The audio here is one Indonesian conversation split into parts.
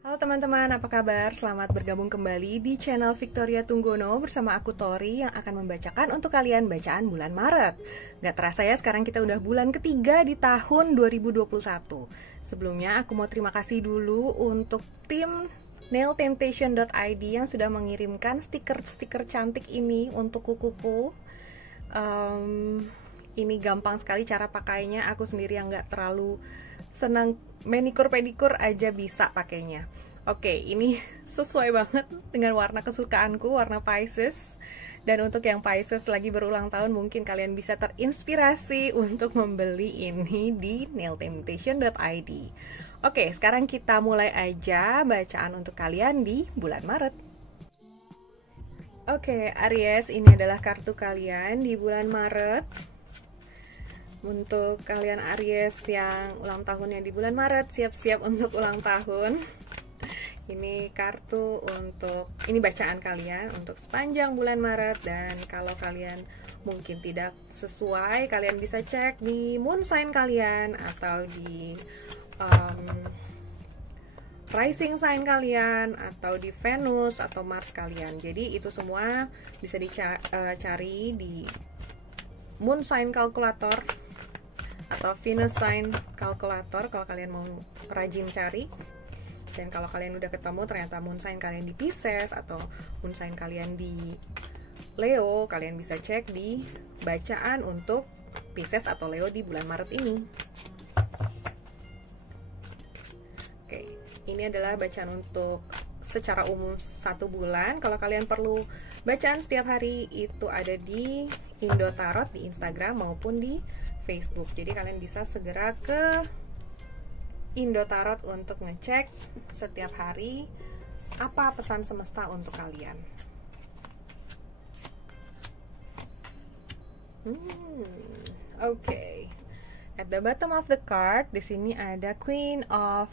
Halo teman-teman, apa kabar? Selamat bergabung kembali di channel Victoria Tunggono bersama aku Tori yang akan membacakan untuk kalian bacaan bulan Maret. Gak terasa ya, sekarang kita udah bulan ketiga di tahun 2021. Sebelumnya aku mau terima kasih dulu untuk tim nailtemptation.id yang sudah mengirimkan stiker-stiker cantik ini untuk kukuku. Ini gampang sekali cara pakainya, aku sendiri yang gak terlalu senang manicure pedicure aja bisa pakainya. Oke, ini sesuai banget dengan warna kesukaanku, warna Pisces. Dan untuk yang Pisces lagi berulang tahun, mungkin kalian bisa terinspirasi untuk membeli ini di nailtemptation.id. Oke, sekarang kita mulai aja bacaan untuk kalian di bulan Maret. Oke, Aries, ini adalah kartu kalian di bulan Maret. Untuk kalian Aries yang ulang tahunnya di bulan Maret, siap-siap untuk ulang tahun. Ini kartu untuk, ini bacaan kalian untuk sepanjang bulan Maret. Dan kalau kalian mungkin tidak sesuai, kalian bisa cek di moon sign kalian atau di rising sign kalian atau di Venus atau Mars kalian. Jadi itu semua bisa dicari di moon sign calculator atau Venus sign calculator kalau kalian mau rajin cari. Dan kalau kalian udah ketemu ternyata moon sign kalian di Pisces atau moon sign kalian di Leo, kalian bisa cek di bacaan untuk Pisces atau Leo di bulan Maret ini. Oke, ini adalah bacaan untuk secara umum 1 bulan. Kalau kalian perlu bacaan setiap hari, itu ada di Indo Tarot di Instagram maupun di Facebook. Jadi kalian bisa segera ke Indo Tarot untuk ngecek setiap hari apa pesan semesta untuk kalian. Oke. At the bottom of the card, di sini ada Queen of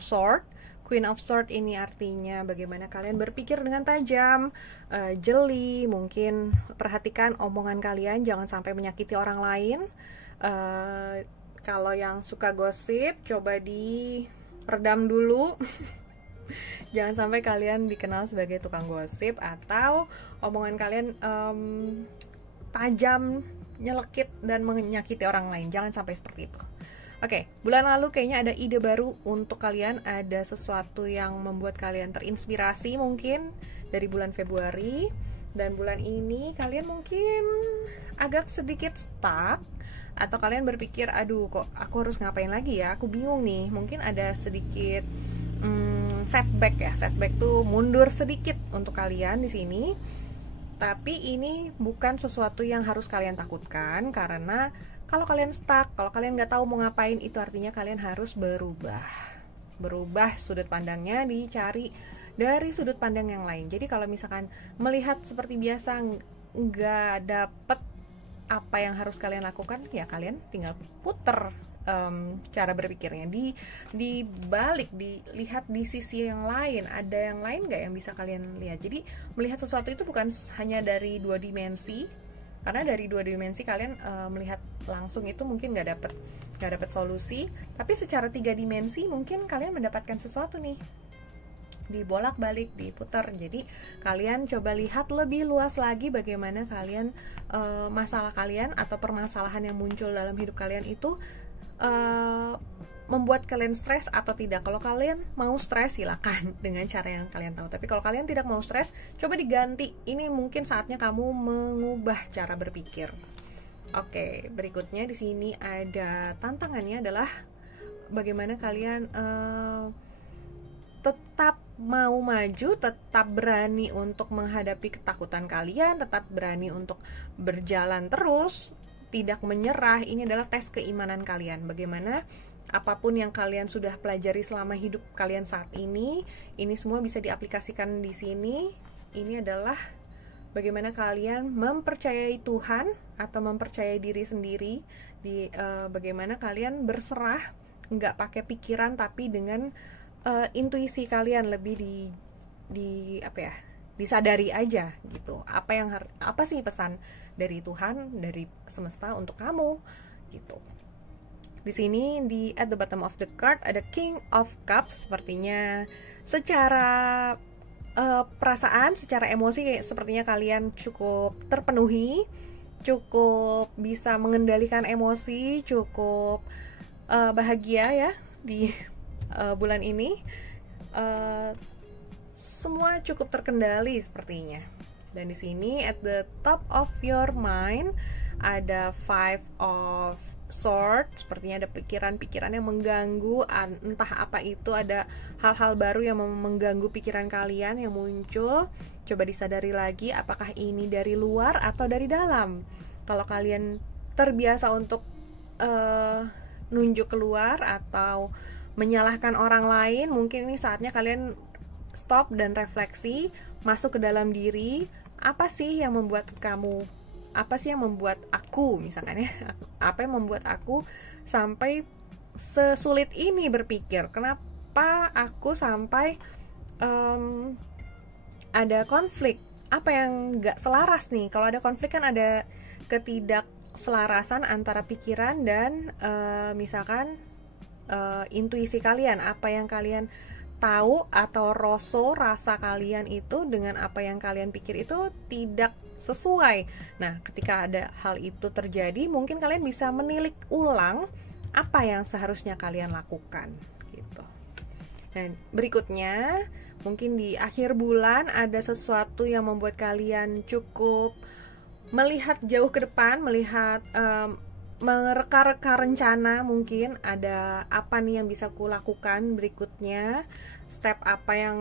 Sword. Queen of Sword ini artinya bagaimana kalian berpikir dengan tajam, jeli, mungkin perhatikan omongan kalian, jangan sampai menyakiti orang lain. Kalau yang suka gosip, coba diredam dulu. Jangan sampai kalian dikenal sebagai tukang gosip atau omongan kalian tajam, nyelekit, dan menyakiti orang lain. Jangan sampai seperti itu. Oke, bulan lalu kayaknya ada ide baru untuk kalian, ada sesuatu yang membuat kalian terinspirasi mungkin dari bulan Februari. Dan bulan ini kalian mungkin agak sedikit stuck, atau kalian berpikir, aduh kok aku harus ngapain lagi ya, aku bingung nih. Mungkin ada sedikit setback ya, setback tuh mundur sedikit untuk kalian di sini. Tapi ini bukan sesuatu yang harus kalian takutkan, karena kalau kalian stuck, kalau kalian nggak tahu mau ngapain, itu artinya kalian harus berubah sudut pandangnya, dicari dari sudut pandang yang lain. Jadi kalau misalkan melihat seperti biasa nggak dapet apa yang harus kalian lakukan, ya kalian tinggal puter cara berpikirnya, dibalik, dilihat di sisi yang lain. Ada yang lain nggak yang bisa kalian lihat? Jadi melihat sesuatu itu bukan hanya dari 2 dimensi, karena dari 2 dimensi kalian melihat langsung itu mungkin nggak dapet solusi. Tapi secara 3 dimensi mungkin kalian mendapatkan sesuatu nih, dibolak-balik, diputar. Jadi kalian coba lihat lebih luas lagi bagaimana kalian masalah kalian atau permasalahan yang muncul dalam hidup kalian itu membuat kalian stres atau tidak. Kalau kalian mau stres, silakan dengan cara yang kalian tahu. Tapi kalau kalian tidak mau stres, coba diganti. Ini mungkin saatnya kamu mengubah cara berpikir. Oke, berikutnya di sini ada tantangannya adalah bagaimana kalian tetap mau maju, tetap berani untuk menghadapi ketakutan kalian, tetap berani untuk berjalan terus, tidak menyerah. Ini adalah tes keimanan kalian. Bagaimana apapun yang kalian sudah pelajari selama hidup kalian saat ini semua bisa diaplikasikan di sini. Ini adalah bagaimana kalian mempercayai Tuhan atau mempercayai diri sendiri, bagaimana kalian berserah, nggak pakai pikiran tapi dengan intuisi kalian, lebih disadari aja gitu. Apa sih pesan dari Tuhan, dari semesta untuk kamu gitu. Di sini di at the bottom of the card ada King of Cups, sepertinya secara perasaan, secara emosi sepertinya kalian cukup terpenuhi, cukup bisa mengendalikan emosi, cukup bahagia ya di bulan ini. Semua cukup terkendali sepertinya. Dan di sini at the top of your mind ada Five of Swords, sepertinya ada pikiran-pikiran yang mengganggu, entah apa itu, ada hal-hal baru yang mengganggu pikiran kalian yang muncul. Coba disadari lagi, apakah ini dari luar atau dari dalam. Kalau kalian terbiasa untuk nunjuk keluar atau menyalahkan orang lain, mungkin ini saatnya kalian stop dan refleksi, masuk ke dalam diri. Apa sih yang membuat kamu, apa sih yang membuat aku, misalkan ya, apa yang membuat aku sampai sesulit ini berpikir? Kenapa aku sampai ada konflik? Apa yang gak selaras nih? Kalau ada konflik kan ada ketidakselarasan antara pikiran dan misalkan intuisi kalian. Apa yang kalian tahu atau rasa kalian itu dengan apa yang kalian pikir itu tidak sesuai. Nah, ketika ada hal itu terjadi, mungkin kalian bisa menilik ulang apa yang seharusnya kalian lakukan gitu. Dan berikutnya, mungkin di akhir bulan ada sesuatu yang membuat kalian cukup melihat jauh ke depan, melihat mereka-reka rencana. Mungkin ada apa nih yang bisa kulakukan berikutnya, step apa yang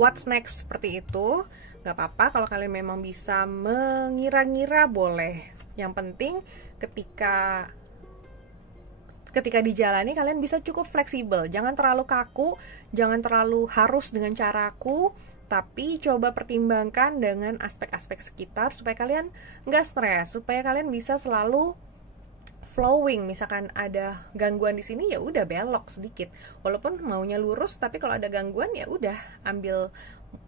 what's next, seperti itu. Gak apa-apa kalau kalian memang bisa mengira-ngira, boleh. Yang penting ketika dijalani kalian bisa cukup fleksibel, jangan terlalu kaku, jangan terlalu harus dengan caraku, tapi coba pertimbangkan dengan aspek-aspek sekitar supaya kalian nggak stres, supaya kalian bisa selalu flowing. Misalkan ada gangguan di sini, ya udah belok sedikit, walaupun maunya lurus, tapi kalau ada gangguan ya udah ambil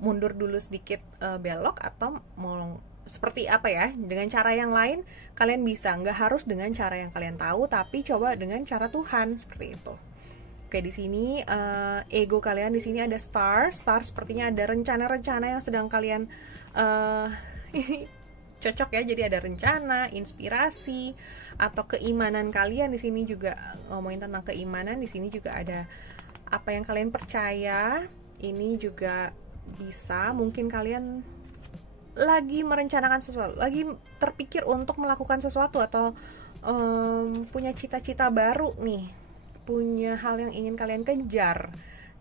mundur dulu sedikit, belok, atau mau seperti apa ya, dengan cara yang lain kalian bisa, nggak harus dengan cara yang kalian tahu, tapi coba dengan cara Tuhan, seperti itu. Oke, di sini ego kalian di sini ada star sepertinya ada rencana-rencana yang sedang kalian ini cocok ya, jadi ada rencana, inspirasi, atau keimanan kalian. Di sini juga ngomongin tentang keimanan, di sini juga ada apa yang kalian percaya. Ini juga bisa, mungkin kalian lagi merencanakan sesuatu, lagi terpikir untuk melakukan sesuatu, atau punya cita-cita baru nih, punya hal yang ingin kalian kejar.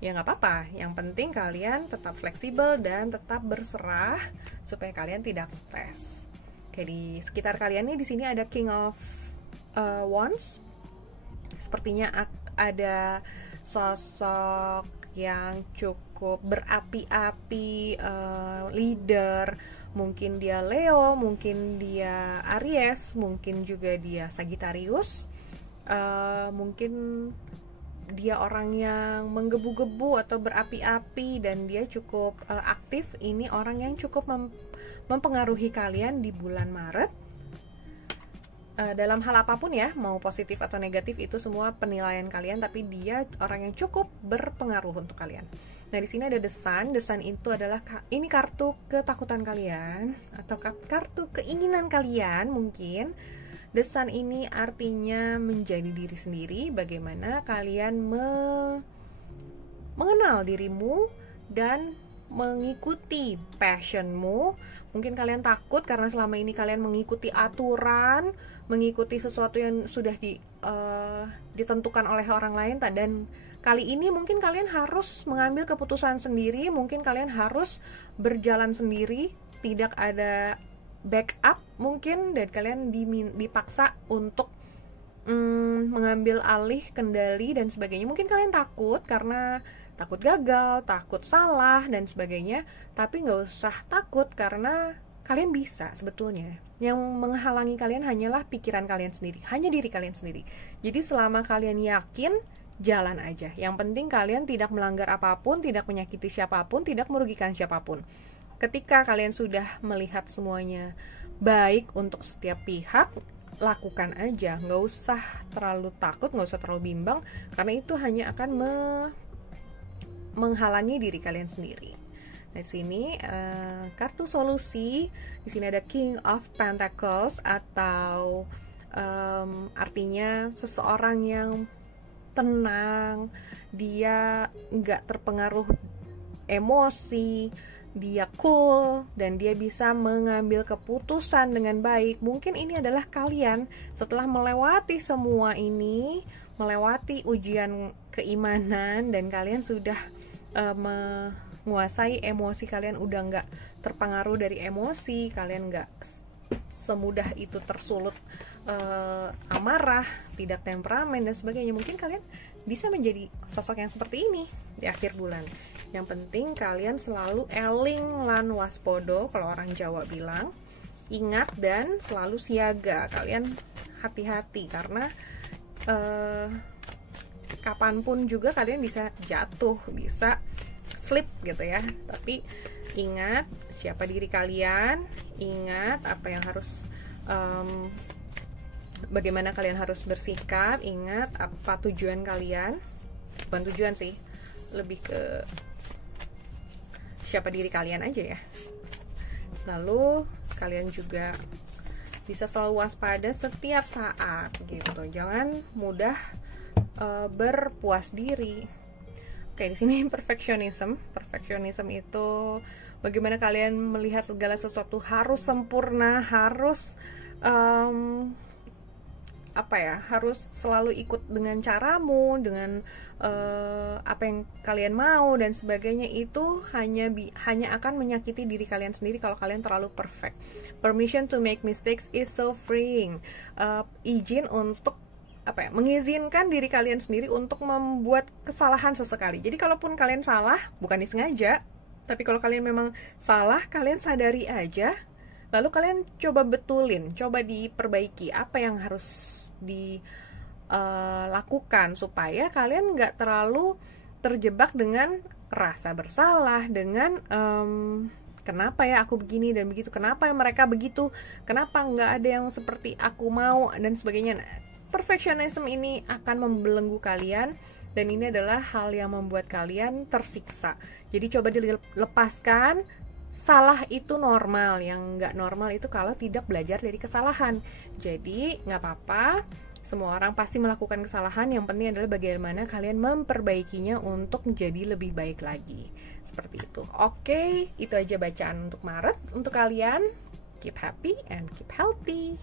Ya nggak apa-apa, yang penting kalian tetap fleksibel dan tetap berserah supaya kalian tidak stres. Oke, di sekitar kalian nih, di sini ada King of Wands. Sepertinya ada sosok yang cukup berapi-api, leader. Mungkin dia Leo, mungkin dia Aries, mungkin juga dia Sagittarius, mungkin dia orang yang menggebu-gebu atau berapi-api dan dia cukup aktif. Ini orang yang cukup mempengaruhi kalian di bulan Maret. Dalam hal apapun ya, mau positif atau negatif, itu semua penilaian kalian, tapi dia orang yang cukup berpengaruh untuk kalian. Nah, di sini ada The Sun. The Sun itu adalah ini kartu ketakutan kalian atau kartu keinginan kalian mungkin. The Sun ini artinya menjadi diri sendiri, bagaimana kalian mengenal dirimu dan mengikuti passionmu. Mungkin kalian takut karena selama ini kalian mengikuti aturan, mengikuti sesuatu yang sudah ditentukan oleh orang lain, dan kali ini mungkin kalian harus mengambil keputusan sendiri, mungkin kalian harus berjalan sendiri, tidak ada backup mungkin, dan kalian dipaksa untuk mengambil alih kendali dan sebagainya. Mungkin kalian takut karena takut gagal, takut salah dan sebagainya, tapi nggak usah takut karena kalian bisa. Sebetulnya yang menghalangi kalian hanyalah pikiran kalian sendiri, hanya diri kalian sendiri. Jadi selama kalian yakin, jalan aja. Yang penting kalian tidak melanggar apapun, tidak menyakiti siapapun, tidak merugikan siapapun. Ketika kalian sudah melihat semuanya baik untuk setiap pihak, lakukan aja, nggak usah terlalu takut, nggak usah terlalu bimbang, karena itu hanya akan menghalangi diri kalian sendiri. Nah, di sini kartu solusi, di sini ada King of Pentacles, atau artinya seseorang yang tenang, dia nggak terpengaruh emosi, dia cool, dan dia bisa mengambil keputusan dengan baik. Mungkin ini adalah kalian setelah melewati semua ini, melewati ujian keimanan, dan kalian sudah menguasai emosi kalian, udah nggak terpengaruh dari emosi, kalian nggak semudah itu tersulut amarah, tidak temperamen dan sebagainya. Mungkin kalian bisa menjadi sosok yang seperti ini di akhir bulan. Yang penting kalian selalu eling lan waspodo, kalau orang Jawa bilang, ingat dan selalu siaga. Kalian hati-hati, karena kapanpun juga kalian bisa jatuh, bisa slip gitu ya. Tapi ingat siapa diri kalian, ingat apa yang harus bagaimana kalian harus bersikap, ingat apa tujuan kalian. Bukan tujuan sih, lebih ke siapa diri kalian aja ya. Lalu kalian juga bisa selalu waspada setiap saat gitu. Jangan mudah berpuas diri. Oke, di sini perfectionism itu bagaimana kalian melihat segala sesuatu harus sempurna, harus harus selalu ikut dengan caramu, dengan apa yang kalian mau dan sebagainya. Itu hanya akan menyakiti diri kalian sendiri kalau kalian terlalu perfect. Permission to make mistakes is so freeing. Izin untuk mengizinkan diri kalian sendiri untuk membuat kesalahan sesekali. Jadi kalaupun kalian salah, bukan disengaja, tapi kalau kalian memang salah, kalian sadari aja, lalu kalian coba betulin, coba diperbaiki apa yang harus dilakukan supaya kalian nggak terlalu terjebak dengan rasa bersalah, dengan kenapa ya aku begini dan begitu, kenapa mereka begitu, kenapa nggak ada yang seperti aku mau dan sebagainya. Perfectionism ini akan membelenggu kalian, dan ini adalah hal yang membuat kalian tersiksa. Jadi coba dilepaskan. Salah itu normal, yang nggak normal itu kalau tidak belajar dari kesalahan. Jadi nggak apa-apa, semua orang pasti melakukan kesalahan. Yang penting adalah bagaimana kalian memperbaikinya untuk menjadi lebih baik lagi. Seperti itu. Oke, itu aja bacaan untuk Maret. Untuk kalian, keep happy and keep healthy.